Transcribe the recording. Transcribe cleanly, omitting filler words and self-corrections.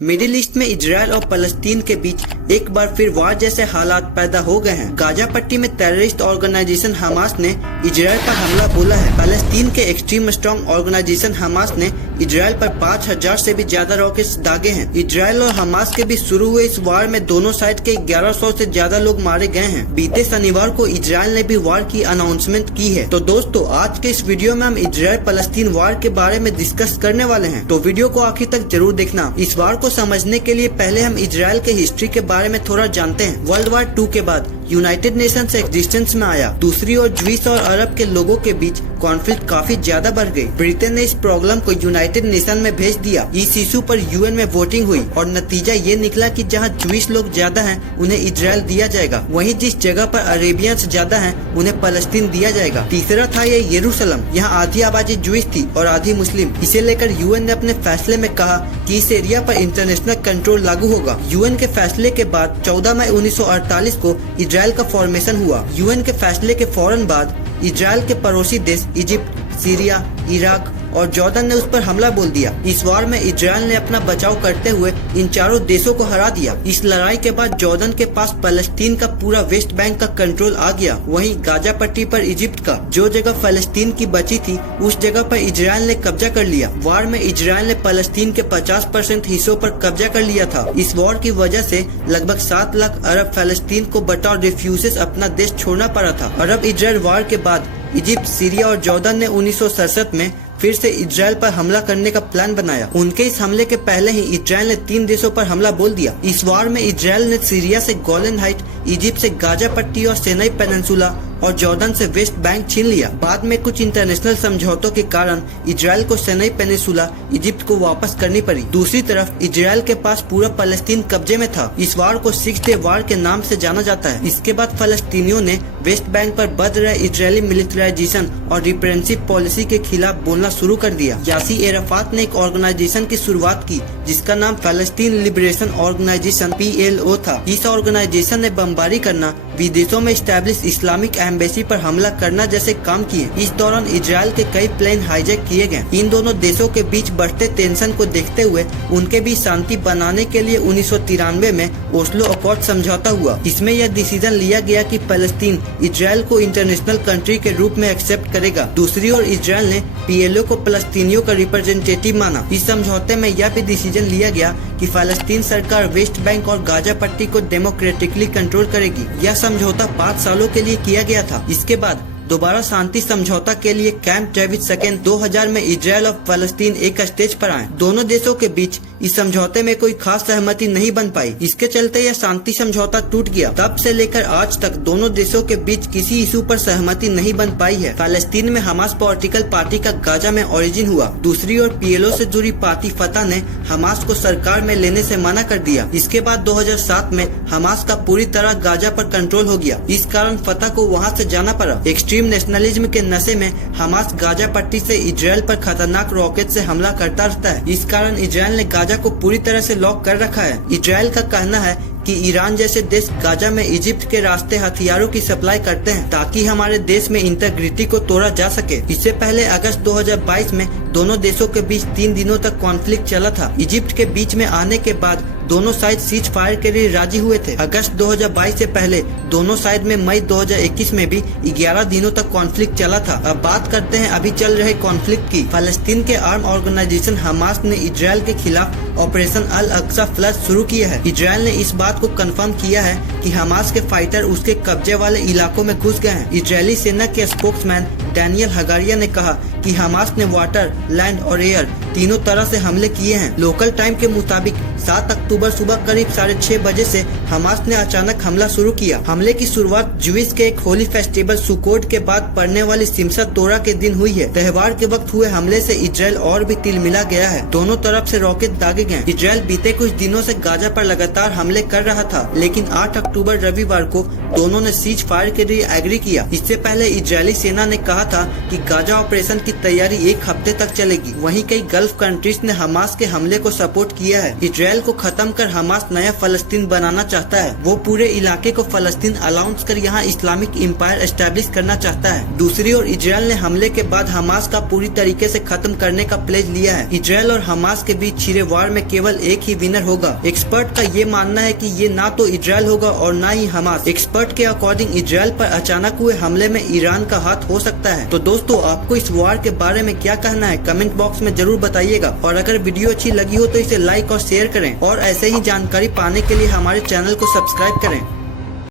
Middle east में Israel और फलस्तीन के बीच एक बार फिर वार जैसे हालात पैदा हो गए हैं। गाजा पट्टी में टेररिस्ट ऑर्गेनाइजेशन हमास ने इजराइल पर हमला बोला है। फलस्तीन के एक्सट्रीम स्ट्रांग ऑर्गेनाइजेशन हमास ने इजराइल पर 5000 से भी ज्यादा रॉकेट्स दागे हैं। इजराइल और हमास के बीच शुरू हुए इस वार में दोनों साइड के 1100 से ज्यादा लोग मारे गए हैं। बीते शनिवार को इजराइल ने भी वार की अनाउंसमेंट की है। तो दोस्तों, आज के इस वीडियो में हम इजराइल फलस्तीन वार के बारे में डिस्कस करने वाले हैं, तो वीडियो को आखिर तक जरूर देखना। इस वार को समझने के लिए पहले हम इजराइल के हिस्ट्री के बारे में थोड़ा जानते हैं। वर्ल्ड वार 2 के बाद यूनाइटेड नेशंस एग्जिस्टेंस में आया। दूसरी ओर ज्यूइश और अरब के लोगों के बीच कॉन्फ्लिक्ट काफी ज्यादा बढ़ गई। ब्रिटेन ने इस प्रॉब्लम को यूनाइटेड नेशन में भेज दिया। इस इशू पर यूएन में वोटिंग हुई और नतीजा ये निकला कि जहां ज्यूइश लोग ज्यादा हैं उन्हें इजराइल दिया जाएगा, वहीं जिस जगह पर अरेबियंस ज्यादा हैं उन्हें फलस्तीन दिया जाएगा। तीसरा था ये यरूशलेम। यहाँ आधी आबादी ज्यूइश थी और आधी मुस्लिम। इसे लेकर यूएन ने अपने फैसले में कहा कि इस एरिया पर इंटरनेशनल कंट्रोल लागू होगा। यूएन के फैसले के बाद 14 मई 1948 को इजराइल का फॉर्मेशन हुआ। यूएन के फैसले के फौरन बाद इजराइल के पड़ोसी देश इजिप्ट, सीरिया, इराक और जॉर्डन ने उस पर हमला बोल दिया। इस वार में इजराइल ने अपना बचाव करते हुए इन चारों देशों को हरा दिया। इस लड़ाई के बाद जॉर्डन के पास फलस्तीन का पूरा वेस्ट बैंक का कंट्रोल आ गया। वहीं गाजा पट्टी पर इजिप्ट का जो जगह फलस्तीन की बची थी उस जगह पर इजराइल ने कब्जा कर लिया। वार में इजराइल ने फलस्तीन के 50% हिस्सों पर कब्जा कर लिया था। इस वॉर की वजह से लगभग 7 लाख अरब फलस्तीन को बतौर रिफ्यूजीज अपना देश छोड़ना पड़ा था। अरब इजराइल वार के बाद इजिप्ट, सीरिया और जॉर्डन ने 1967 में फिर से इजराइल पर हमला करने का प्लान बनाया। उनके इस हमले के पहले ही इजराइल ने 3 देशों पर हमला बोल दिया। इस वार में इजराइल ने सीरिया से गोलन हाइट, इजिप्ट से गाजा पट्टी और सिनाई पेनिनसुला और जॉर्डन से वेस्ट बैंक छीन लिया। बाद में कुछ इंटरनेशनल समझौतों के कारण इजराइल को सिनाई पेनिनसुला इजिप्ट को वापस करनी पड़ी। दूसरी तरफ इजराइल के पास पूरा फलस्तीन कब्जे में था। इस वार को 6 डे वार के नाम से जाना जाता है। इसके बाद फलस्तीनियों ने वेस्ट बैंक पर बढ़ रहे इजरायली मिलिटराइजेशन और रिप्रेसिव पॉलिसी के खिलाफ बोलना शुरू कर दिया। यासी अराफात ने एक ऑर्गेनाइजेशन की शुरुआत की जिसका नाम फलस्तीन लिबरेशन ऑर्गेनाइजेशन PLO था। इस ऑर्गेनाइजेशन ने बमबारी करना, विदेशों में स्टैब्लिश इस्लामिक एम्बेसी पर हमला करना जैसे काम किए। इस दौरान इजराइल के कई प्लेन हाईजैक किए गए। इन दोनों देशों के बीच बढ़ते टेंशन को देखते हुए उनके बीच शांति बनाने के लिए 1993 में ओस्लो अकॉर्ड समझौता हुआ। इसमें यह डिसीजन लिया गया कि फलस्तीन इजराइल को इंटरनेशनल कंट्री के रूप में एक्सेप्ट करेगा। दूसरी ओर इजराइल ने PLO को फलस्तीनियों का रिप्रेजेंटेटिव माना। इस समझौते में यह भी डिसीजन लिया गया कि फलस्तीन सरकार वेस्ट बैंक और गाजा पट्टी को डेमोक्रेटिकली कंट्रोल करेगी। यह समझौता 5 सालों के लिए किया गया था। इसके बाद दोबारा शांति समझौता के लिए कैंप डेविड सेकेंड 2000 में इजराइल और फलस्तीन एक स्टेज पर आए। दोनों देशों के बीच इस समझौते में कोई खास सहमति नहीं बन पाई। इसके चलते यह शांति समझौता टूट गया। तब से लेकर आज तक दोनों देशों के बीच किसी इशू पर सहमति नहीं बन पाई है। फलस्तीन में हमास पॉलिटिकल पार्टी का गाजा में ओरिजिन हुआ। दूसरी ओर PLO से जुड़ी पार्टी फतह ने हमास को सरकार में लेने से मना कर दिया। इसके बाद 2007 में हमास का पूरी तरह गाजा पर कंट्रोल हो गया। इस कारण फतह को वहाँ से जाना पड़ा। एक्सट्रीम नेशनलिज्म के नशे में हमास गाजा पट्टी से इजराइल पर खतरनाक रॉकेट से हमला करता रहता है। इस कारण इजराइल ने गाजा को पूरी तरह से लॉक कर रखा है। इजराइल का कहना है कि ईरान जैसे देश गाजा में इजिप्ट के रास्ते हथियारों की सप्लाई करते हैं ताकि हमारे देश में इंटीग्रिटी को तोड़ा जा सके। इससे पहले अगस्त 2022 में दोनों देशों के बीच 3 दिनों तक कॉन्फ्लिक्ट चला था। इजिप्ट के बीच में आने के बाद दोनों साइड सीज फायर के लिए राजी हुए थे। अगस्त 2022 से पहले दोनों साइड में मई 2021 में भी 11 दिनों तक कॉन्फ्लिक्ट चला था। अब बात करते हैं अभी चल रहे कॉन्फ्लिक्ट की। फलस्तीन के आर्म ऑर्गेनाइजेशन हमास ने इजराइल के खिलाफ ऑपरेशन अल अक्सा फ्लश शुरू किया है। इजराइल ने इस बात को कंफर्म किया है कि हमास के फाइटर उसके कब्जे वाले इलाकों में घुस गए हैं। इजरायली सेना के स्पोक्समैन डैनियल हगारिया ने कहा कि हमास ने वाटर, लैंड और एयर तीनों तरह से हमले किए हैं। लोकल टाइम के मुताबिक 7 अक्टूबर सुबह करीब 6:30 बजे से हमास ने अचानक हमला शुरू किया। हमले की शुरुआत ज्यूइश के एक होली फेस्टिवल सुकोट के बाद पड़ने वाली सिमसत तोरा के दिन हुई है। त्योहार के वक्त हुए हमले से इजराइल और भी तिलमिला गया है। दोनों तरफ से रॉकेट दागे गए। इजराइल बीते कुछ दिनों से गाजा पर लगातार हमले कर रहा था, लेकिन 8 अक्टूबर रविवार को दोनों ने सीज फायर के लिए एग्री किया। इससे पहले इजरायली सेना ने कहा था कि गाजा ऑपरेशन की तैयारी 1 हफ्ते तक चलेगी। वहीं कई गल्फ कंट्रीज ने हमास के हमले को सपोर्ट किया है। इजराइल इजराइल को खत्म कर हमास नया फलस्तीन बनाना चाहता है। वो पूरे इलाके को फलस्तीन अलाउंस कर यहाँ इस्लामिक एम्पायर एस्टेब्लिश करना चाहता है। दूसरी ओर इजराइल ने हमले के बाद हमास का पूरी तरीके से खत्म करने का प्लेज लिया है। इजराइल और हमास के बीच छिड़े वार में केवल एक ही विनर होगा। एक्सपर्ट का ये मानना है कि ये ना तो इजराइल होगा और ना ही हमास। एक्सपर्ट के अकॉर्डिंग इजराइल पर अचानक हुए हमले में ईरान का हाथ हो सकता है। तो दोस्तों, आपको इस वार के बारे में क्या कहना है कमेंट बॉक्स में जरूर बताइएगा। और अगर वीडियो अच्छी लगी हो तो इसे लाइक और शेयर करें और ऐसे ही जानकारी पाने के लिए हमारे चैनल को सब्सक्राइब करें।